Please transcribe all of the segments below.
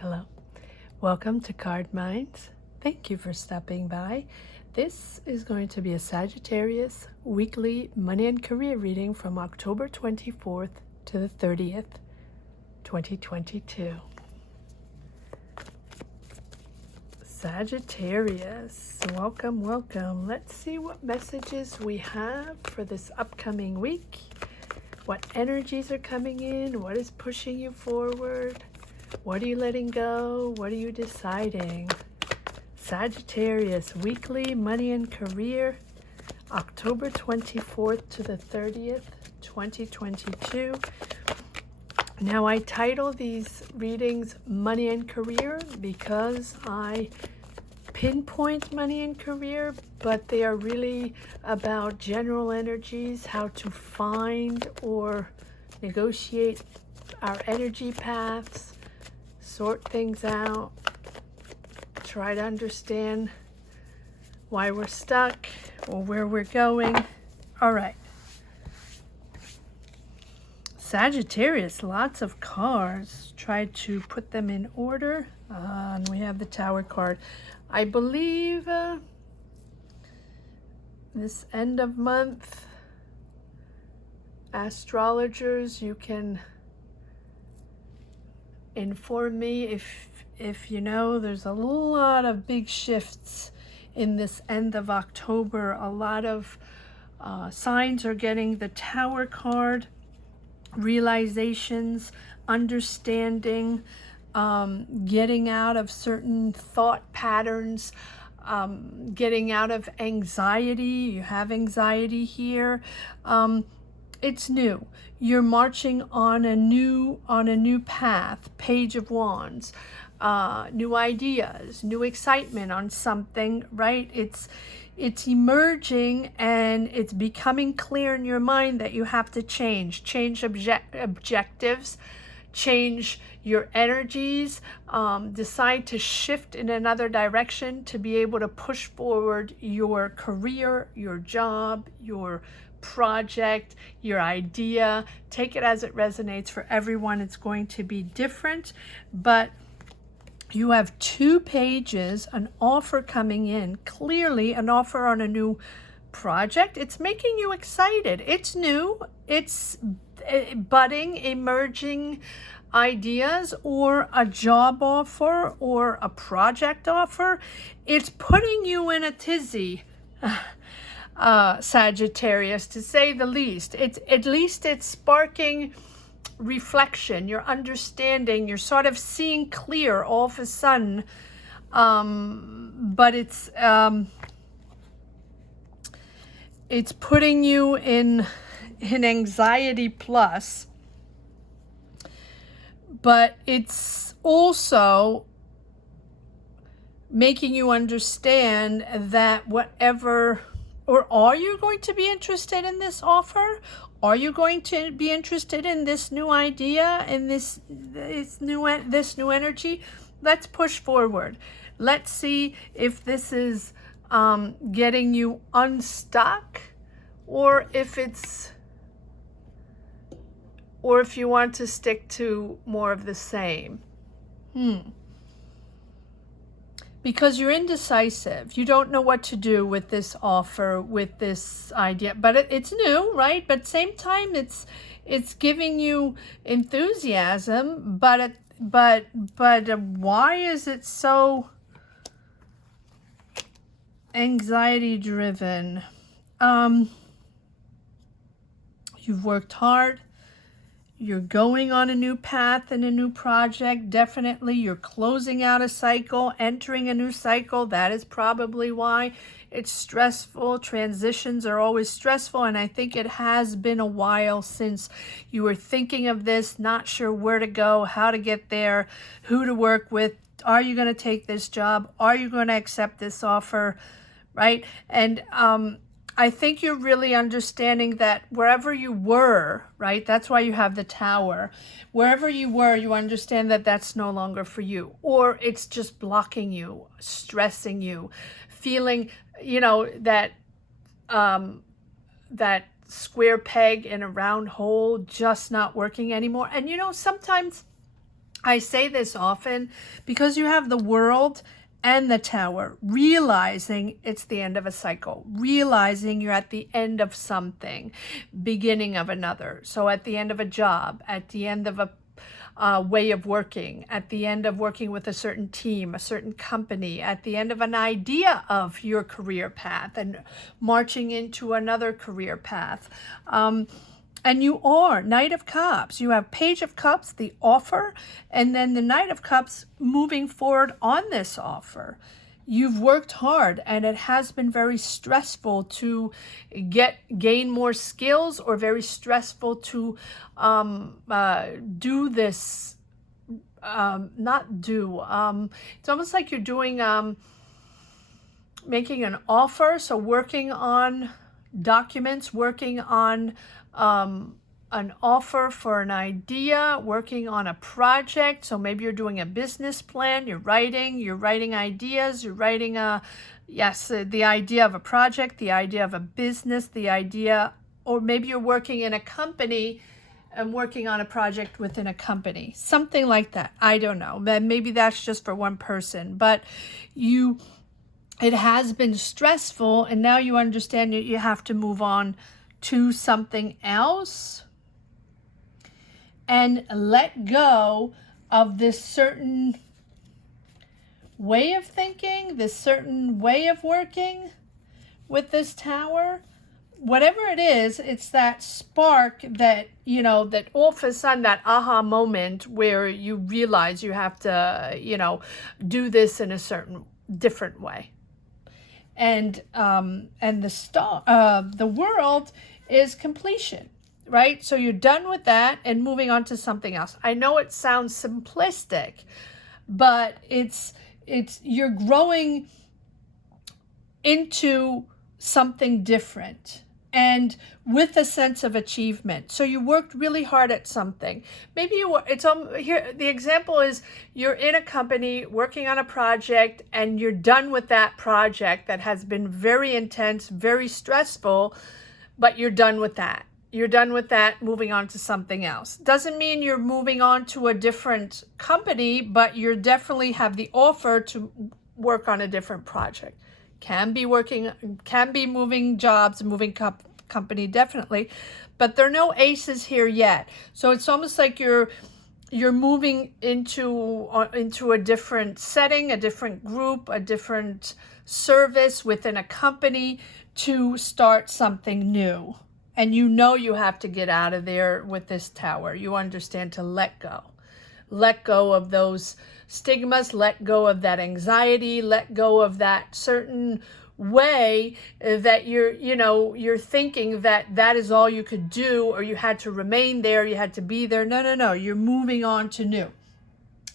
Hello, welcome to Card Minds. Thank you for stopping by. This is going to be a Sagittarius weekly money and career reading from October 24th to the 30th, 2022. Sagittarius, welcome, welcome. Let's see what messages we have for this upcoming week. What energies are coming in? What is pushing you forward? What are you letting go? What are you deciding? Sagittarius, weekly money and career, October 24th to the 30th, 2022. Now, I title these readings Money and Career because I pinpoint money and career, but they are really about general energies, how to find or negotiate our energy paths, sort things out, try to understand why we're stuck or where we're going. All right. Sagittarius, lots of cards. Try to put them in order. And we have the Tower card. I believe this end of month, astrologers, you can inform me if you know there's a lot of big shifts in this end of October. A lot of signs are getting the Tower card, realizations, understanding, getting out of certain thought patterns, getting out of anxiety. You have anxiety here. It's new. You're marching on a new path. Page of Wands, new ideas, new excitement on something, right? It's emerging and it's becoming clear in your mind that you have to change objectives, change your energies, decide to shift in another direction to be able to push forward your career, your job, your project, your idea. Take it as it resonates. For everyone, it's going to be different, but you have 2 pages, an offer coming in, clearly an offer on a new project. It's making you excited. It's new. It's budding, emerging ideas, or a job offer or a project offer. It's putting you in a tizzy, Sagittarius, to say the least. At least it's sparking reflection. You're understanding. You're sort of seeing clear all of a sudden. But it's putting you in anxiety plus. But it's also making you understand that whatever, or are you going to be interested in this offer? Are you going to be interested in this new idea, in this new energy? Let's push forward. Let's see if this is getting you unstuck, or if you want to stick to more of the same. Because you're indecisive. You don't know what to do with this offer, with this idea. But it's new, right? But same time, it's giving you enthusiasm. But why is it so anxiety driven? You've worked hard. You're going on a new path and a new project. Definitely, you're closing out a cycle, entering a new cycle. That is probably why it's stressful. Transitions are always stressful, and I think it has been a while since you were thinking of this, not sure where to go, how to get there, who to work with. Are you going to take this job? Are you going to accept this offer? Right? And I think you're really understanding that wherever you were, right? That's why you have the Tower. Wherever you were, you understand that that's no longer for you, or it's just blocking you, stressing you, feeling, that that square peg in a round hole just not working anymore. And sometimes I say this often because you have the World and the Tower, realizing it's the end of a cycle, realizing you're at the end of something, beginning of another. So at the end of a job, at the end of a way of working, at the end of working with a certain team, a certain company, at the end of an idea of your career path and marching into another career path. And you are Knight of Cups. You have Page of Cups, the offer, and then the Knight of Cups moving forward on this offer. You've worked hard, and it has been very stressful to gain more skills, or very stressful to do this. It's almost like you're doing making an offer. So working on documents, working on an offer for an idea, working on a project. So maybe you're doing a business plan, you're writing ideas, you're writing the idea of a project, the idea of a business, the idea, or maybe you're working in a company and working on a project within a company, something like that. I don't know. Maybe that's just for one person, but it has been stressful, and now you understand that you have to move on to something else and let go of this certain way of thinking, this certain way of working with this Tower. Whatever it is, it's that spark that, that all of a sudden, that aha moment where you realize you have to, do this in a certain different way. And the World is completion, right? So you're done with that and moving on to something else. I know it sounds simplistic, but you're growing into something different, and with a sense of achievement. So you worked really hard at something. Maybe here the example is you're in a company working on a project, and you're done with that project that has been very intense, very stressful, but you're done with that. You're done with that, moving on to something else. Doesn't mean you're moving on to a different company, but you definitely have the offer to work on a different project. Can be moving jobs, moving company, definitely, but there are no aces here yet. So it's almost like you're moving into a different setting, a different group, a different service within a company to start something new. And you have to get out of there with this Tower. You understand to let go of those stigmas, let go of that anxiety, let go of that certain way that you're thinking that is all you could do, or you had to remain there, you had to be there. No, you're moving on to new.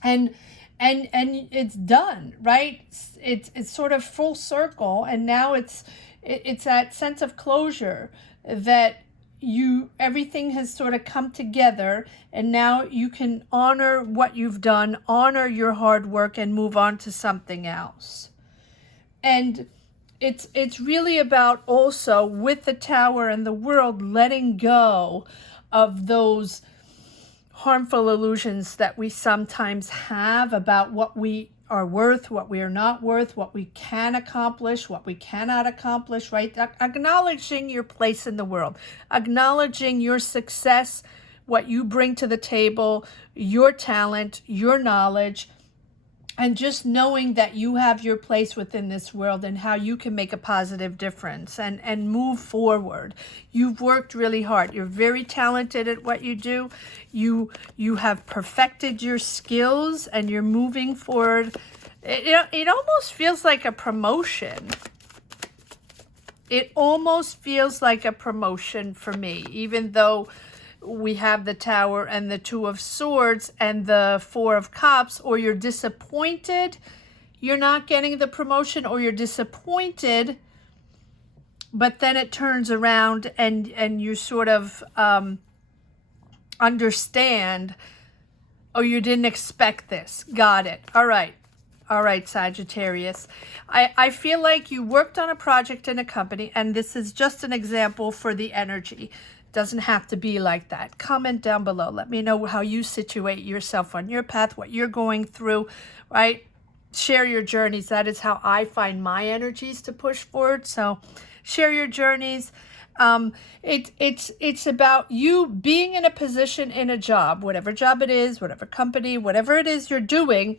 And it's done, right? It's sort of full circle, and now it's that sense of closure that everything has sort of come together, and now you can honor what you've done, honor your hard work, and move on to something else. And it's really about also, with the Tower and the World, letting go of those harmful illusions that we sometimes have about what we are worth, what we are not worth, what we can accomplish, what we cannot accomplish, right? Acknowledging your place in the world, acknowledging your success, what you bring to the table, your talent, your knowledge, and just knowing that you have your place within this world and how you can make a positive difference and move forward. You've worked really hard. You're very talented at what you do. You have perfected your skills, and you're moving forward. It almost feels like a promotion. It almost feels like a promotion for me, even though we have the Tower and the Two of Swords and the Four of Cups. Or you're disappointed you're not getting the promotion, or you're disappointed, but then it turns around and you sort of understand, oh, you didn't expect this. Got it. All right, Sagittarius. I feel like you worked on a project in a company, and this is just an example for the energy. Doesn't have to be like that. Comment down below. Let me know how you situate yourself on your path, what you're going through, right? Share your journeys. That is how I find my energies to push forward. So share your journeys. It's about you being in a position in a job, whatever job it is, whatever company, whatever it is you're doing,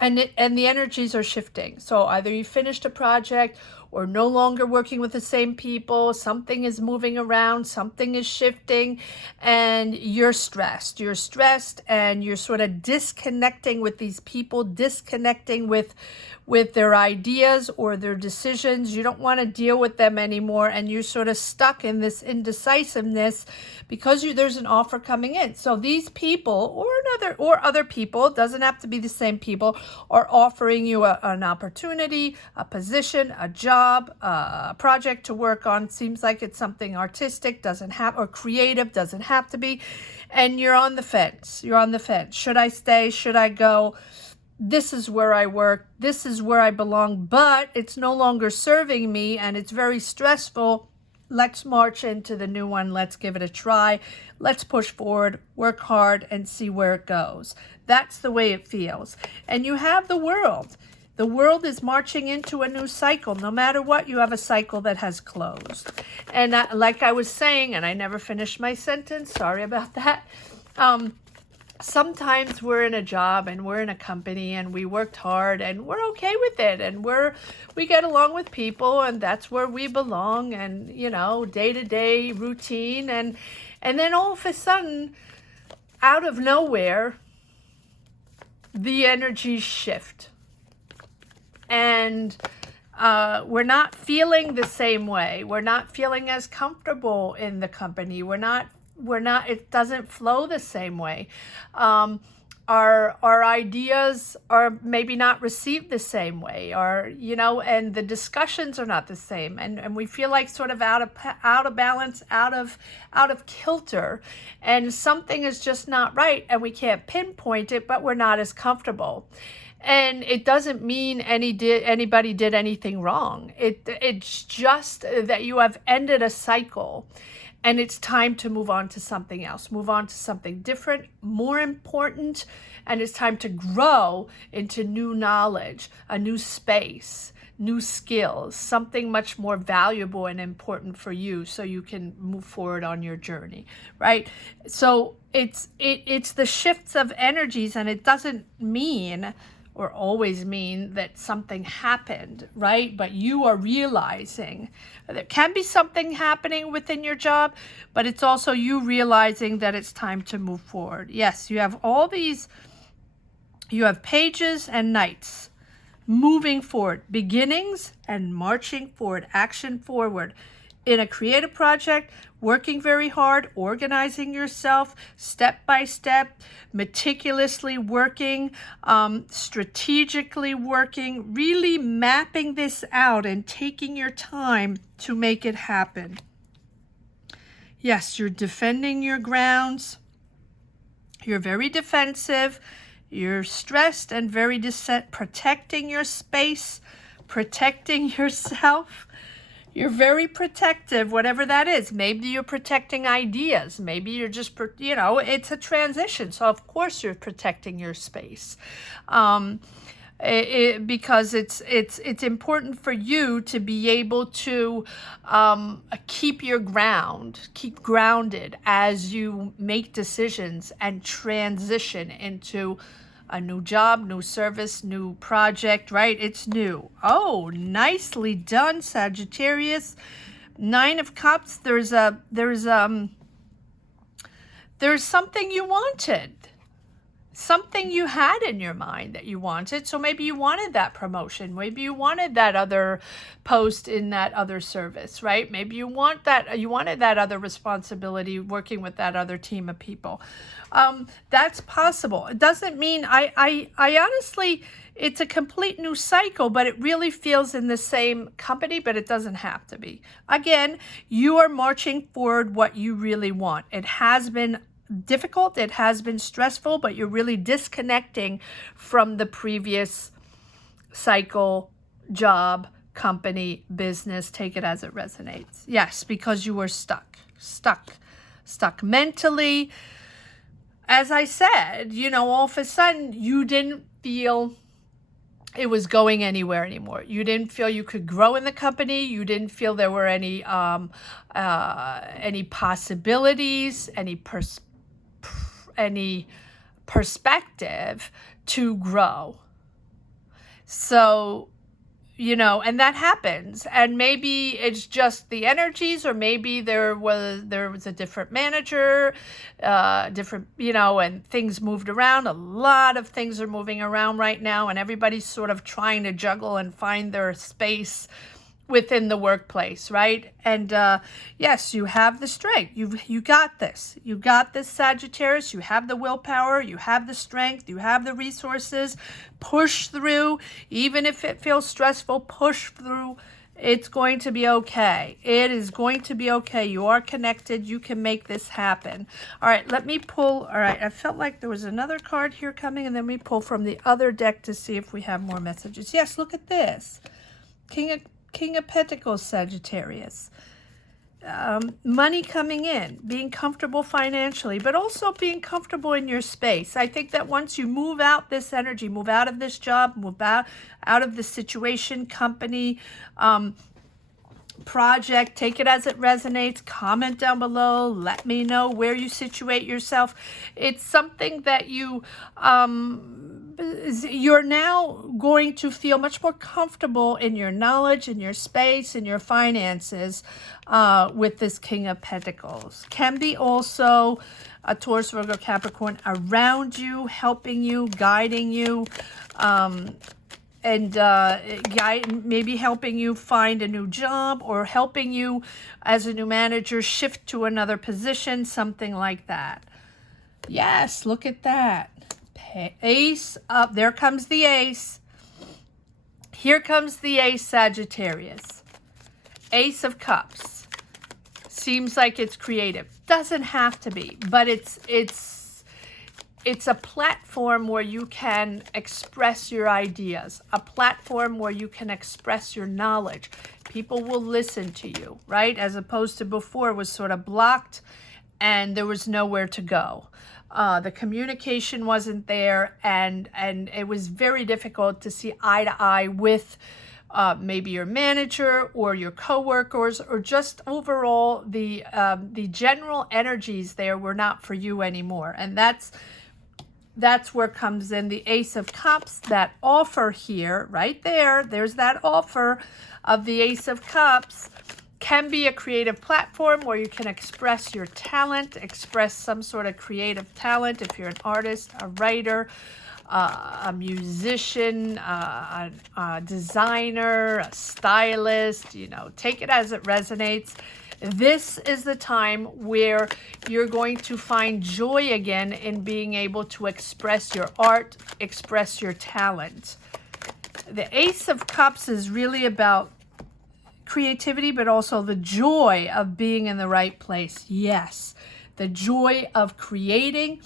and the energies are shifting. So either you finished a project or no longer working with the same people, something is moving around, something is shifting, and you're stressed. You're stressed and you're sort of disconnecting with these people, disconnecting with their ideas or their decisions. You don't want to deal with them anymore, and you're sort of stuck in this indecisiveness because there's an offer coming in. So these people or other people, doesn't have to be the same people, are offering you an opportunity, a position, a job, a project to work on. Seems like it's something artistic, or creative, doesn't have to be. And you're on the fence. You're on the fence. Should I stay? Should I go? This is where I work. This is where I belong, but it's no longer serving me and it's very stressful. Let's march into the new one. Let's give it a try. Let's push forward, work hard, and see where it goes. That's the way it feels. And you have the world. The world is marching into a new cycle. No matter what, you have a cycle that has closed. And like I was saying, and I never finished my sentence, sorry about that. Sometimes we're in a job and we're in a company and we worked hard and we're okay with it, and we get along with people, and that's where we belong, and day-to-day routine, and then all of a sudden, out of nowhere, the energies shift, and we're not feeling the same way. We're not feeling as comfortable in the company. It doesn't flow the same way. Our ideas are maybe not received the same way, and the discussions are not the same. And we feel like sort of out of balance, out of kilter, and something is just not right, and we can't pinpoint it, but we're not as comfortable. And it doesn't mean anybody did anything wrong. It's just that you have ended a cycle. And it's time to move on to something else, move on to something different, more important, and it's time to grow into new knowledge, a new space, new skills, something much more valuable and important for you so you can move forward on your journey, right? So it's the shifts of energies, and it doesn't mean or always mean that something happened, right? But you are realizing there can be something happening within your job, but it's also you realizing that it's time to move forward. Yes, you have all these, you have pages and knights moving forward, beginnings and marching forward, action forward. In a creative project, working very hard, organizing yourself step by step, meticulously working, strategically working, really mapping this out and taking your time to make it happen. Yes, you're defending your grounds. You're very defensive. You're stressed and very protecting your space, protecting yourself. You're very protective, whatever that is. Maybe you're protecting ideas. Maybe you're just, it's a transition. So, of course, you're protecting your space. Because it's important for you to be able to keep your keep grounded as you make decisions and transition into a new job, new service, new project, right? It's new. Oh, nicely done, Sagittarius. 9 of Cups. There's something you wanted. Something you had in your mind that you wanted. So maybe you wanted that promotion. Maybe you wanted that other post in that other service, right? Maybe you wanted that other responsibility working with that other team of people. That's possible. It doesn't mean, I honestly, it's a complete new cycle, but it really feels in the same company, but it doesn't have to be. Again, you are marching forward what you really want. It has been difficult, it has been stressful, but you're really disconnecting from the previous cycle, job, company, business. Take it as it resonates. Yes, because you were stuck. stuck mentally. As I said, you know, all of a sudden you didn't feel it was going anywhere anymore. You didn't feel you could grow in the company. You didn't feel there were any possibilities, any perspective to grow. So, you know, and that happens. And maybe it's just the energies, or maybe there was a different manager, different, you know, and things moved around. A lot of things are moving around right now, and everybody's sort of trying to juggle and find their space within the workplace, right? And yes, you have the strength. You got this. You got this, Sagittarius. You have the willpower. You have the strength. You have the resources. Push through. Even if it feels stressful, push through. It's going to be okay. It is going to be okay. You are connected. You can make this happen. All right, let me pull. All right, I felt like there was another card here coming, and then we pull from the other deck to see if we have more messages. Yes, look at this. King of Pentacles, Sagittarius. Money coming in, being comfortable financially, but also being comfortable in your space. I think that once you move out this energy, move out of this job, move out of the situation, company, project, take it as it resonates. Comment down below. Let me know where you situate yourself. It's something that you're now going to feel much more comfortable in your knowledge, in your space, in your finances with this King of Pentacles. Can be also a Taurus, Virgo, Capricorn around you, helping you, guiding you, and maybe helping you find a new job, or helping you as a new manager shift to another position, something like that. Yes, look at that. Ace up. There comes the ace. Here comes the ace, Sagittarius. Ace of Cups. Seems like it's creative. Doesn't have to be, but it's a platform where you can express your ideas, a platform where you can express your knowledge. People will listen to you, right? As opposed to before, it was sort of blocked and there was nowhere to go. The communication wasn't there, and it was very difficult to see eye to eye with maybe your manager or your coworkers, or just overall the general energies there were not for you anymore. And that's where comes in the Ace of Cups, that offer here, right there. There's that offer of the Ace of Cups. Can be a creative platform where you can express your talent, express some sort of creative talent. If you're an artist, a writer, a musician, a designer, a stylist, you know, take it as it resonates. This is the time where you're going to find joy again in being able to express your art, express your talent. The Ace of Cups is really about creativity, but also the joy of being in the right place. Yes, the joy of creating,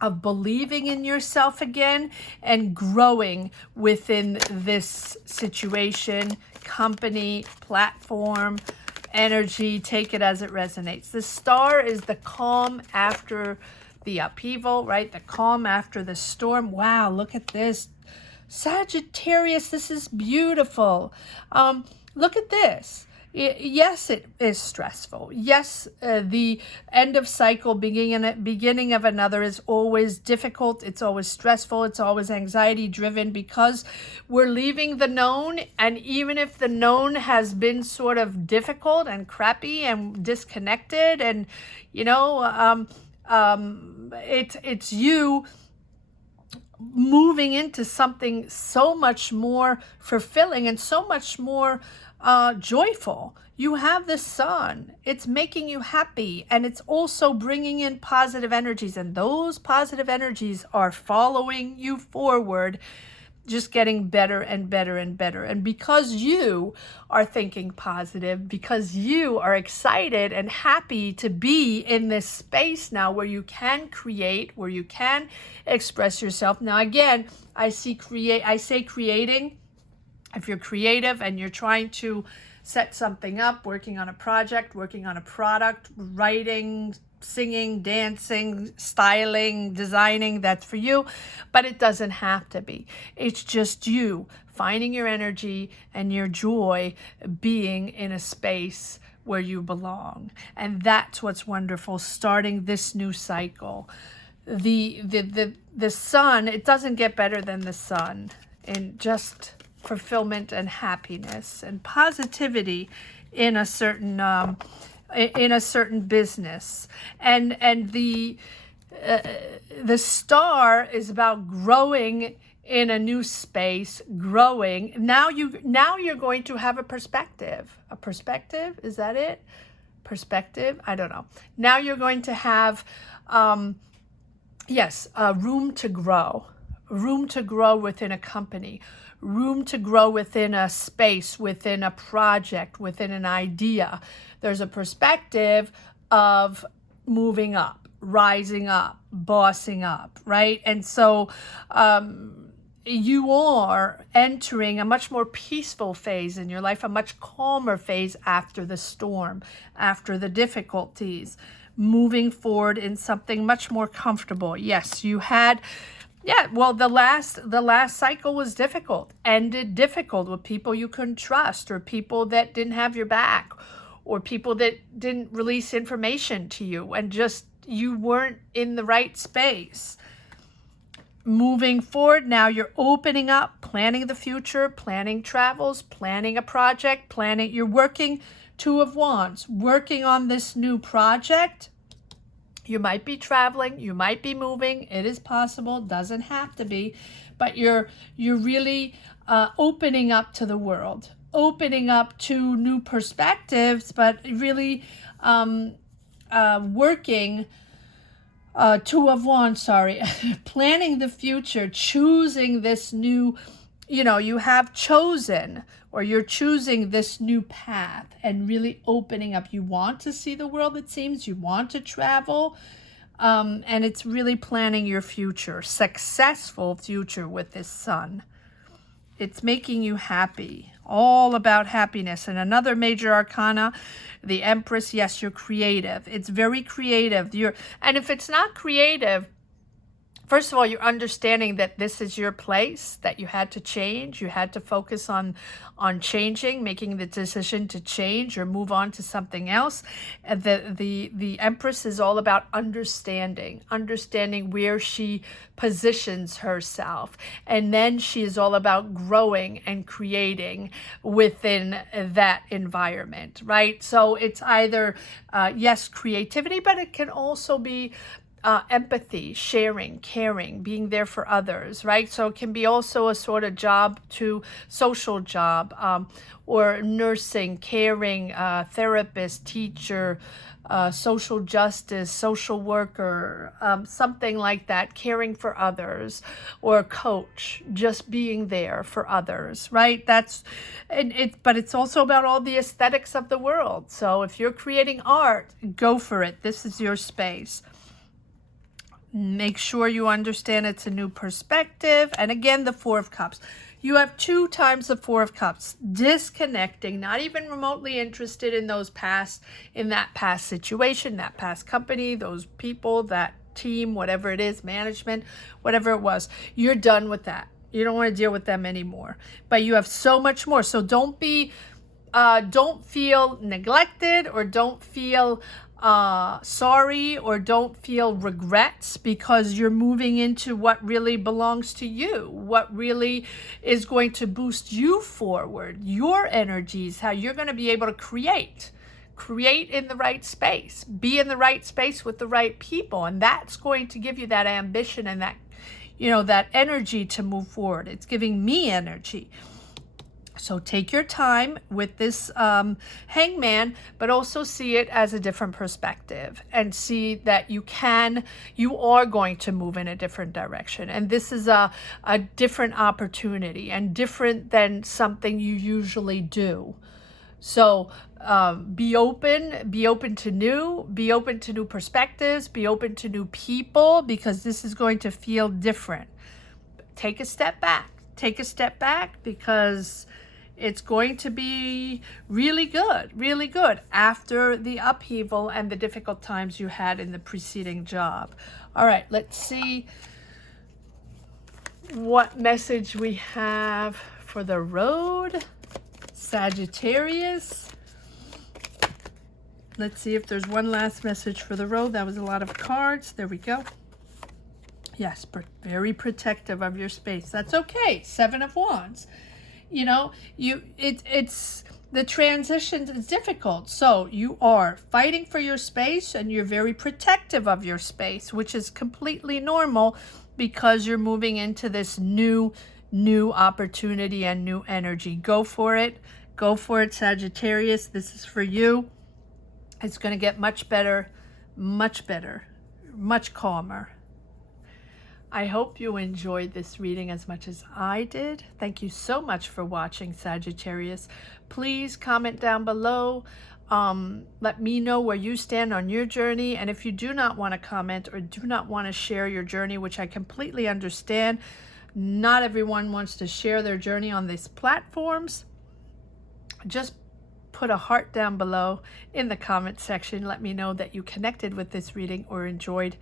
of believing in yourself again, and growing within this situation, company, platform, energy. Take it as it resonates. The Star is the calm after the upheaval, right? The calm after the storm. Wow, look at this. Sagittarius, this is beautiful. Look at this. Yes, it is stressful. Yes, the end of cycle, beginning of another is always difficult. It's always stressful. It's always anxiety driven, because we're leaving the known. And even if the known has been sort of difficult and crappy and disconnected, and, you know, it's you moving into something so much more fulfilling and so much more joyful. You have the Sun. It's making you happy, and it's also bringing in positive energies, and those positive energies are following you forward, just getting better and better and better. And because you are thinking positive, because you are excited and happy to be in this space now where you can create, where you can express yourself. Now, again, I say creating If you're creative and you're trying to set something up, working on a project, working on a product, writing, singing, dancing, styling, designing, that's for you. But it doesn't have to be. It's just you finding your energy and your joy being in a space where you belong. And that's what's wonderful, starting this new cycle. The sun, it doesn't get better than the sun in just fulfillment and happiness and positivity in a certain business. And the star is about growing in a new space, growing. Now you're going to have a perspective. A perspective, is that it? Perspective? I don't know. Now you're going to have yes, room to grow within a company, room to grow within a space, within a project, within an idea. There's a perspective of moving up, rising up, bossing up, right? And so you are entering a much more peaceful phase in your life, a much calmer phase after the storm, after the difficulties, moving forward in something much more comfortable. Yes, you had, yeah, well, the last cycle was difficult, ended difficult with people you couldn't trust, or people that didn't have your back, or people that didn't release information to you, and just you weren't in the right space. Moving forward, now you're opening up, planning the future, planning travels, planning a project, you're working Two of Wands, working on this new project. You might be traveling, you might be moving, it is possible, doesn't have to be, but you're really opening up to the world, opening up to new perspectives, but really working, Two of Wands, sorry, planning the future, choosing this new, you have chosen, or you're choosing this new path and really opening up. You want to see the world, it seems, you want to travel, and it's really planning your future, successful future with this sun. It's making you happy, all about happiness. And another major arcana, the Empress, yes, you're creative. It's very creative. And if it's not creative, first of all, you're understanding that this is your place, that you had to change. You had to focus on changing, making the decision to change or move on to something else. And the Empress is all about understanding where she positions herself. And then she is all about growing and creating within that environment, right? So it's either, yes, creativity, but it can also be empathy, sharing, caring, being there for others, right? So it can be also a sort of social job, or nursing, caring, therapist, teacher, social justice, social worker, something like that, caring for others, or coach, just being there for others, right? But it's also about all the aesthetics of the world. So if you're creating art, go for it. This is your space. Make sure you understand it's a new perspective. And again, the Four of Cups. You have 2 times the Four of Cups, disconnecting, not even remotely interested in that past situation, that past company, those people, that team, whatever it is, management, whatever it was. You're done with that. You don't want to deal with them anymore. But you have so much more. So don't feel neglected, or don't feel sorry, or don't feel regrets, because you're moving into what really belongs to you, what really is going to boost you forward, your energies, how you're going to be able to create in the right space, be in the right space with the right people. And that's going to give you that ambition and that, that energy to move forward. It's giving me energy. So take your time with this hangman, but also see it as a different perspective, and see that you are going to move in a different direction. And this is a different opportunity, and different than something you usually do. So be open to new perspectives, be open to new people, because this is going to feel different. Take a step back, because It's going to be really good after the upheaval and the difficult times you had in the preceding job. All right, let's see what message we have for the road, Sagittarius. Let's see if there's one last message for the road. That was a lot of cards. There we go. Yes, very protective of your space. That's okay. 7 of Wands. You know, it's the transition is difficult. So you are fighting for your space and you're very protective of your space, which is completely normal because you're moving into this new opportunity and new energy. Go for it. Go for it, Sagittarius. This is for you. It's going to get much better, much calmer. I hope you enjoyed this reading as much as I did. Thank you so much for watching, Sagittarius. Please comment down below. Let me know where you stand on your journey. And if you do not want to comment or do not want to share your journey, which I completely understand, not everyone wants to share their journey on these platforms, just put a heart down below in the comment section. Let me know that you connected with this reading or enjoyed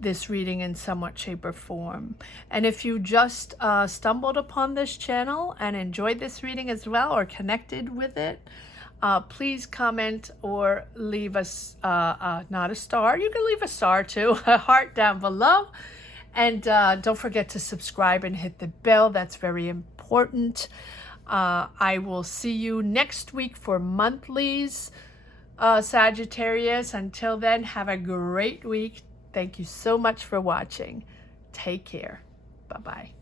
this reading in somewhat shape or form. And if you just stumbled upon this channel and enjoyed this reading as well or connected with it, please comment or leave us not a star, you can leave a star too, a heart down below. And don't forget to subscribe and hit the bell. That's very important. I will see you next week for monthlies, Sagittarius. Until then, have a great week. Thank you so much for watching. Take care. Bye-bye.